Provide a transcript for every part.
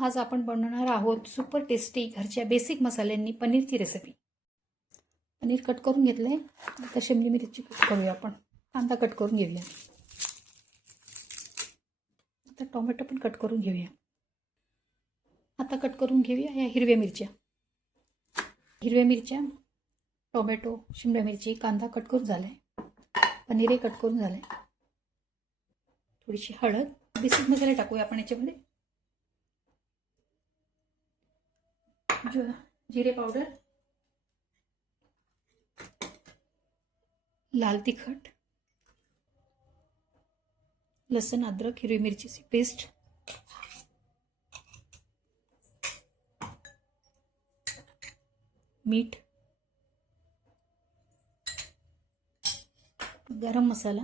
आज आपण बनवणार आहोत सुपर टेस्टी घरच्या बेसिक मसाल्यांनी पनीरची रेसिपी। पनीर कट करून घेतले, आता शिमली मिरची कट करूया आपण। कांदा कट करून घेऊया, आता टोमॅटो पण कट करून घेऊया। आता कट करून घेऊया या हिरव्या मिरच्या, टोमॅटो, शिमला मिरची, कांदा कट करून झालाय, पनीरही कट करून झालाय। थोडीशी हळद, बेसिक मसाले टाकूया आपण याच्यामध्ये। जिरे पावडर, लाल तिखट, लसूण अद्रक हिरवी मिरचीची पेस्ट, मीठ, गरम मसाला,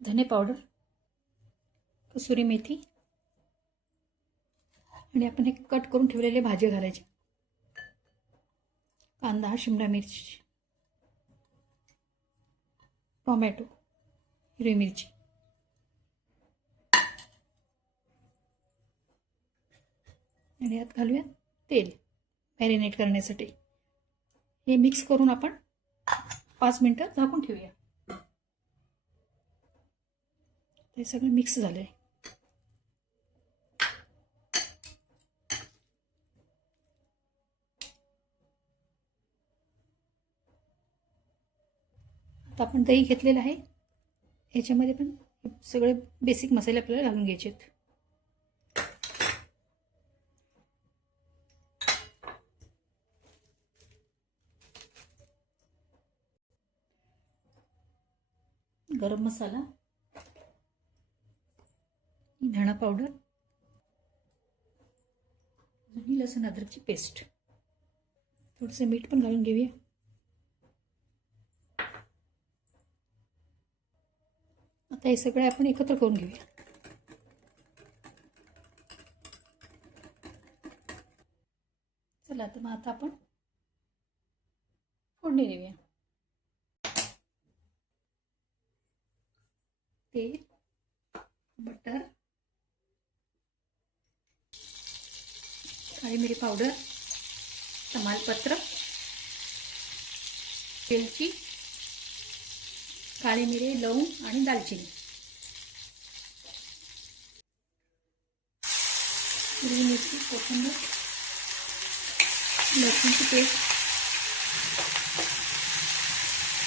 धने पावडर, कसुरी मेथी आणि आपण हे कट करून ठेवलेले भाजी घालायचे। कांदा, शिमला मिरची, टोमॅटो, हिरवी मिरची आणि यात घालूया तेल मॅरिनेट करण्यासाठी। हे मिक्स करून आपण 5 मिनिटं झाकून ठेवूया। हे सगळं मिक्स झालंय। आता आपण दही घेतलेलं आहे, याच्यामध्ये पण सगळे बेसिक मसाले आपल्याला घालून घ्यायचे आहेत। गरम मसाला, धना पावडर आणि लसूण अद्रकची पेस्ट, थोडंसं मीठ पण घालून घेऊया। आता हे सगळे आपण एकत्र करून घेऊया। चला तर मग आता आपण फोडणी देऊया। तेल, बटर, काळी मिरी पावडर, तमालपत्र, वेलची, काळी मिरी, लवंग आणि दालचिनी, हिरवी मिरची, कोथिंबीर, लसूणची पेस्ट।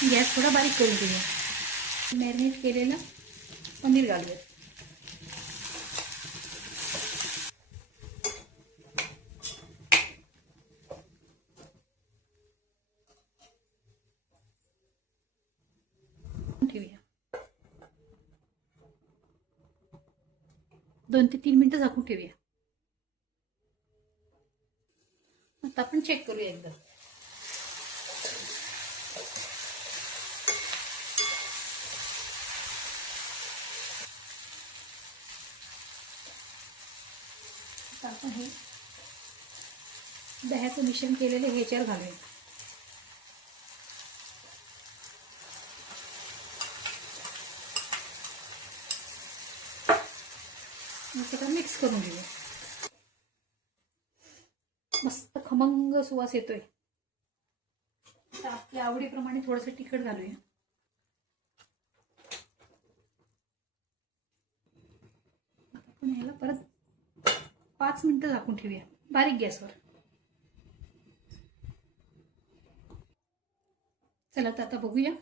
गॅस थोडा बारीक करून घेऊया। मॅरिनेट केलेलं पनीर घालूया। ठेवूया 2 ते 3 मिनिटं झाकून ठेवूया। आता आपण चेक करूया एकदा। आता आपण हे दह्याचं मिश्रण केलेले ह्याच्यावर घालूया। सगळं मिक्स करून घेऊया। मस्त खमंग सुवास येतोय। आता आपल्या आवडीप्रमाणे थोडंसं तिखट घालूया। आपण याला परत 5 मिनिटं झाकून ठेवूया बारीक गॅसवर। चला तर आता बघूया।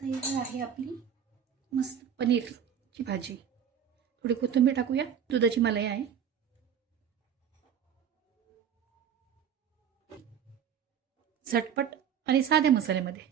तयार आहे आपली मस्त पनीरची भाजी। थोडी कोथिंबीर टाकूया, दुधाची मलाई आहे। झटपट आणि साध्या मसाल्यामध्ये